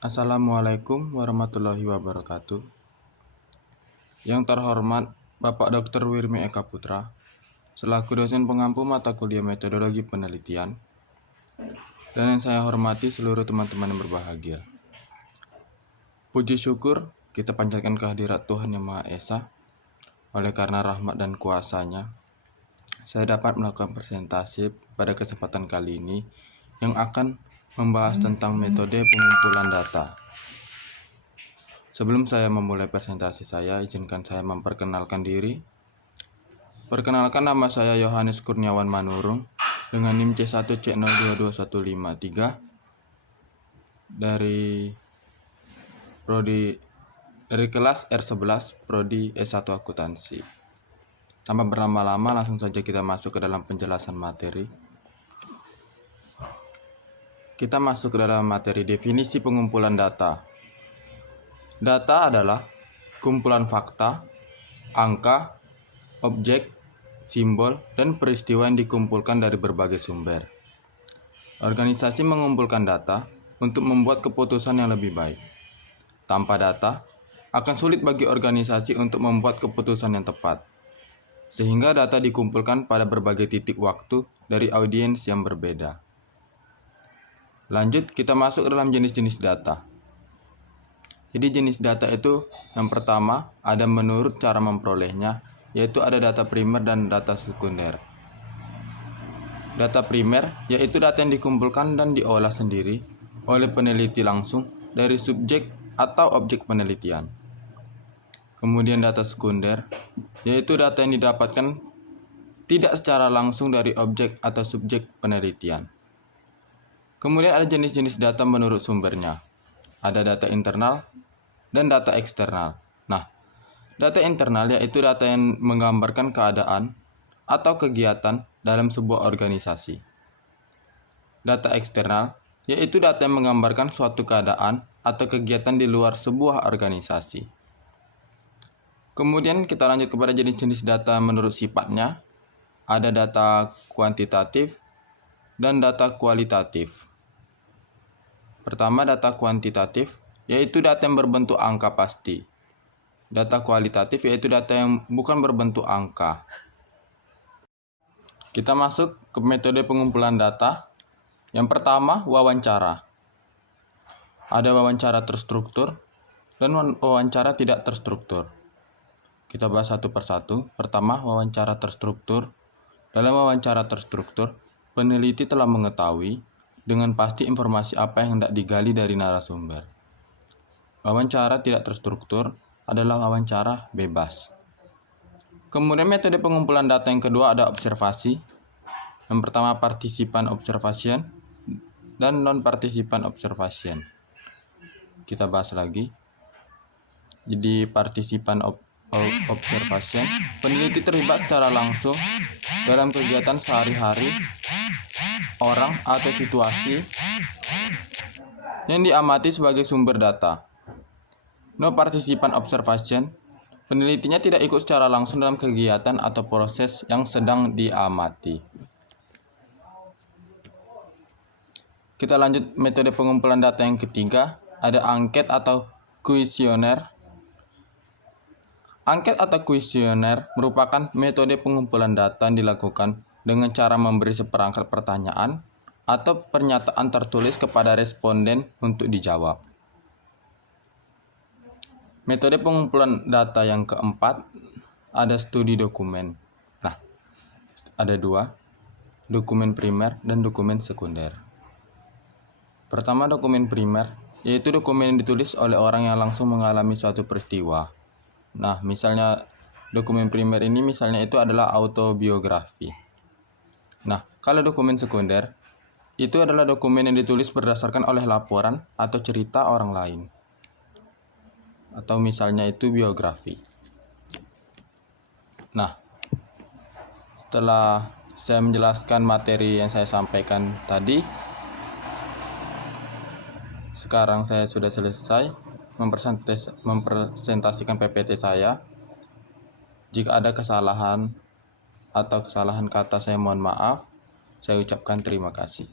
Assalamualaikum warahmatullahi wabarakatuh. Yang terhormat Bapak Dr. Wirmi Eka Putra, selaku dosen pengampu mata kuliah metodologi penelitian, dan yang saya hormati seluruh teman-teman yang berbahagia. Puji syukur kita panjatkan kehadirat Tuhan Yang Maha Esa. Oleh karena rahmat dan kuasa-Nya, saya dapat melakukan presentasi pada kesempatan kali ini yang akan membahas tentang metode pengumpulan data. Sebelum saya memulai presentasi saya, izinkan saya memperkenalkan diri. Perkenalkan, nama saya Yohanes Kurniawan Manurung dengan NIM C1C022153 dari kelas R11 Prodi S1 Akuntansi. Tanpa berlama-lama, langsung saja kita masuk ke dalam penjelasan materi. Kita masuk ke dalam materi definisi pengumpulan data. Data adalah kumpulan fakta, angka, objek, simbol, dan peristiwa yang dikumpulkan dari berbagai sumber. Organisasi mengumpulkan data untuk membuat keputusan yang lebih baik. Tanpa data, akan sulit bagi organisasi untuk membuat keputusan yang tepat. Sehingga data dikumpulkan pada berbagai titik waktu dari audiens yang berbeda. Lanjut, kita masuk ke dalam jenis-jenis data. Jadi jenis data itu yang pertama ada menurut cara memperolehnya, yaitu ada data primer dan data sekunder. Data primer yaitu data yang dikumpulkan dan diolah sendiri oleh peneliti langsung dari subjek atau objek penelitian. Kemudian data sekunder yaitu data yang didapatkan tidak secara langsung dari objek atau subjek penelitian. Kemudian ada jenis-jenis data menurut sumbernya. Ada data internal dan data eksternal. Nah, data internal yaitu data yang menggambarkan keadaan atau kegiatan dalam sebuah organisasi. Data eksternal yaitu data yang menggambarkan suatu keadaan atau kegiatan di luar sebuah organisasi. Kemudian kita lanjut kepada jenis-jenis data menurut sifatnya. Ada data kuantitatif dan data kualitatif. Pertama, data kuantitatif yaitu data yang berbentuk angka pasti. Data kualitatif yaitu data yang bukan berbentuk angka. Kita masuk ke metode pengumpulan data. Yang pertama, wawancara. Ada wawancara terstruktur dan wawancara tidak terstruktur. Kita bahas satu persatu. Pertama, wawancara terstruktur. Dalam wawancara terstruktur, peneliti telah mengetahui dengan pasti informasi apa yang hendak digali dari narasumber. Wawancara tidak terstruktur adalah wawancara bebas. Kemudian metode pengumpulan data yang kedua ada observasi. Yang pertama participan observation dan non-participan observation. Kita bahas lagi. Jadi participan observation, peneliti terlibat secara langsung dalam kegiatan sehari-hari orang atau situasi yang diamati sebagai sumber data. No participant observation, penelitinya tidak ikut secara langsung dalam kegiatan atau proses yang sedang diamati. Kita lanjut metode pengumpulan data yang ketiga, ada angket atau kuesioner. Angket atau kuesioner merupakan metode pengumpulan data yang dilakukan dengan cara memberi seperangkat pertanyaan atau pernyataan tertulis kepada responden untuk dijawab. Metode pengumpulan data yang keempat ada studi dokumen. Nah, ada dua, dokumen primer dan dokumen sekunder. Pertama, dokumen primer, yaitu dokumen yang ditulis oleh orang yang langsung mengalami suatu peristiwa. Nah, misalnya dokumen primer ini misalnya itu adalah autobiografi. Nah, kalau dokumen sekunder, itu adalah dokumen yang ditulis berdasarkan oleh laporan atau cerita orang lain. Atau misalnya itu biografi. Nah, setelah saya menjelaskan materi yang saya sampaikan tadi, sekarang saya sudah selesai mempresentasikan PPT saya. Jika ada kesalahan atau kesalahan kata, saya mohon maaf. Saya ucapkan terima kasih.